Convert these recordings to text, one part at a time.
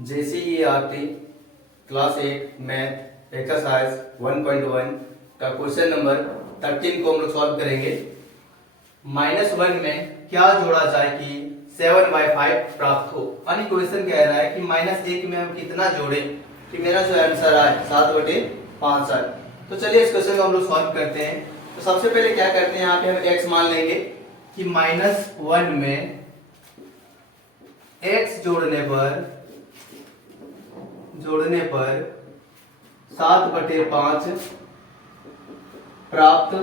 JCERT class 8 math exercise 1.1 का question number 13 को हम लोग सॉल्व करेंगे। -1 में क्या जोड़ा जाए कि 7/5 प्राप्त हो। यानी क्वेश्चन कह रहा है कि -1 में हम कितना जोड़े कि मेरा जो आंसर आए 7/5 आए। तो चलिए इस क्वेश्चन को हम लोग सॉल्व करते हैं। तो सबसे पहले क्या करते हैं, यहाँ पे हम x मान लेंगे कि -1 में x जोड़ने पर 7/5 प्राप्त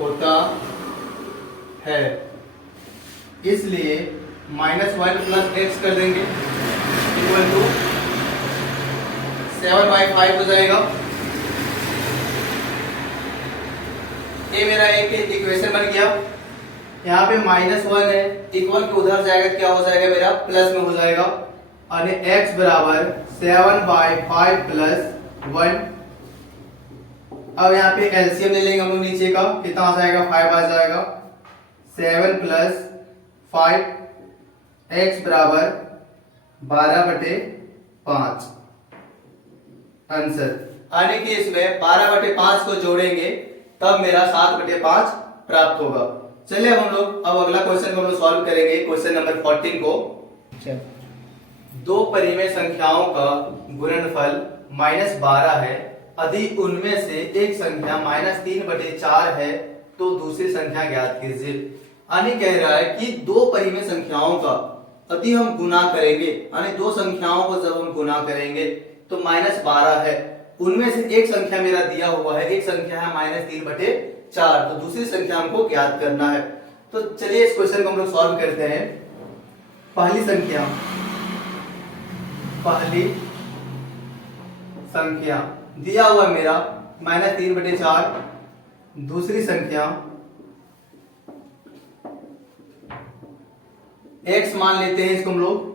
होता है। इसलिए -1 प्लस x कर देंगे इक्वल टू 7/5 हो जाएगा। ये मेरा एक इक्वेशन बन गया। यहाँ पे -1 है, इक्वल के उधर जाएगा क्या हो जाएगा, मेरा प्लस में हो जाएगा। और x बराबर 7/5 प्लस 1। अब यहाँ पे एलसीएम ले लेंगे हम लोग नीचे का, कितना आ जाएगा 5 आ जाएगा। 7 प्लस 5 x बराबर 12/5 आंसर। आने के इसमें 12/5 को जोड़ेंगे तब मेरा 7/5 प्राप्त होगा। चलिए अब हम लोग अगला क्वेश्चन को हम लोग सॉल्व करेंगे, क्वेश्चन नंबर 14 को। दो परिमेय संख्याओं का गुणनफल -12 है, यदि उनमें से एक संख्या -3/4 है तो दूसरी संख्या ज्ञात कीजिए। यानी कह रहा है कि दो परिमेय संख्याओं का यदि हम गुना करेंगे, यानी दो संख्याओं को जब हम गुना करेंगे तो -12 है, उनमें से एक संख्या मेरा दिया हुआ है, एक संख्या है -3/4, तो दूसरी संख्या हमको ज्ञात करना है। तो चलिए इस क्वेश्चन को हम लोग सॉल्व करते हैं। पहली संख्या दिया हुआ मेरा -3/4, दूसरी संख्या x मान लेते हैं, इसको हम लोग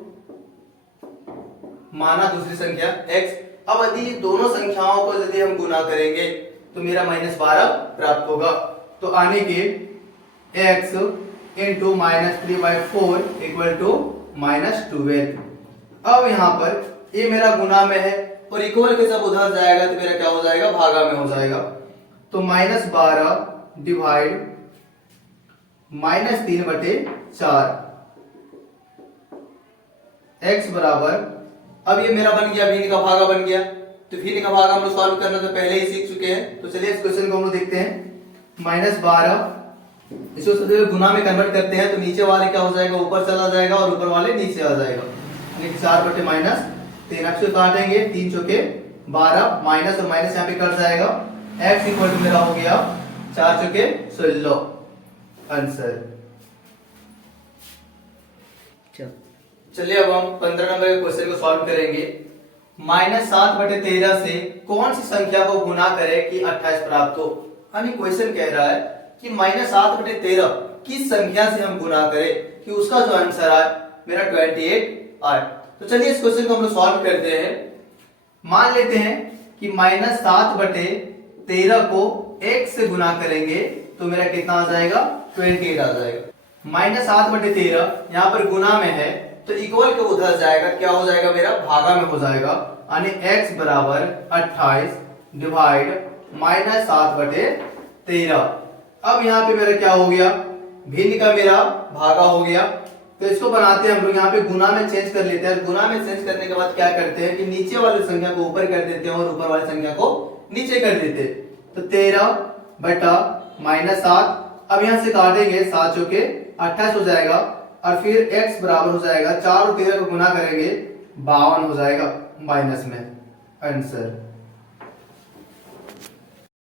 माना दूसरी संख्या x। अब यदि दोनों संख्याओं को यदि हम गुना करेंगे तो मेरा -12 प्राप्त होगा। तो आने के x इंटू -3/4 इक्वल टू -12। अब यहाँ पर ये मेरा गुना में है और इक्वल के जब उधर जाएगा तो मेरा क्या हो जाएगा, भागा में हो जाएगा। तो -12 डिवाइड -3/4 x बराबर, अब ये मेरा बन गया भिन्न का भागा बन गया। तो भिन्न का भागा हम लोग सॉल्व करना तो पहले ही सीख चुके हैं। तो चलिए इस क्वेश्चन को हम लोग देखते हैं। -12 इसको सबसे पहले गुना में कन्वर्ट करते हैं, तो नीचे वाले क्या हो जाएगा, ऊपर चला जाएगा और ऊपर वाले नीचे आ जाएगा। 4/-3 अब से काटेंगे, 3 चौके 12, माइनस और माइनस यहाँ पे कट जाएगा। x इक्वल टू मेरा हो गया 4 चौके 16 आंसर। चलिए अब हम 15 नंबर के क्वेश्चन को सॉल्व करेंगे। -7/13 से कौन सी संख्या को गुना करें कि 28 प्राप्त हो। यानी क्वेश्चन कह रहा है कि -7/13 किस संख्या से हम गुना करें कि उसका जो आंसर आए मेरा 28 आए। तो चलिए इस क्वेश्चन को हम लोग सॉल्व करते हैं। मान लेते हैं कि -7/13 को x से गुना करेंगे तो मेरा कितना आ जाएगा, 28 आ जाएगा। -7/13 यहाँ पर गुना में है तो इक्वल के उधर जाएगा, क्या हो जाएगा, मेरा भागा में हो जाएगा। यानी x बराबर 28 डिवाइड -7/13। अब यहाँ पे मेरा क्या हो गया, भिन्न का मेरा भागा हो गया। तो इसको बनाते हैं हम लोग, यहाँ पे गुना में चेंज कर लेते हैं। गुना में चेंज करने के बाद क्या करते हैं कि नीचे वाली संख्या को ऊपर कर देते हैं और ऊपर वाली संख्या को नीचे कर देते हैं। तो 13/-7, अब यहाँ से काटेंगे 7 चौके 28 हो जाएगा। और फिर x बराबर हो जाएगा 4 और 13 को गुना करेंगे 52 हो जाएगा माइनस में आंसर।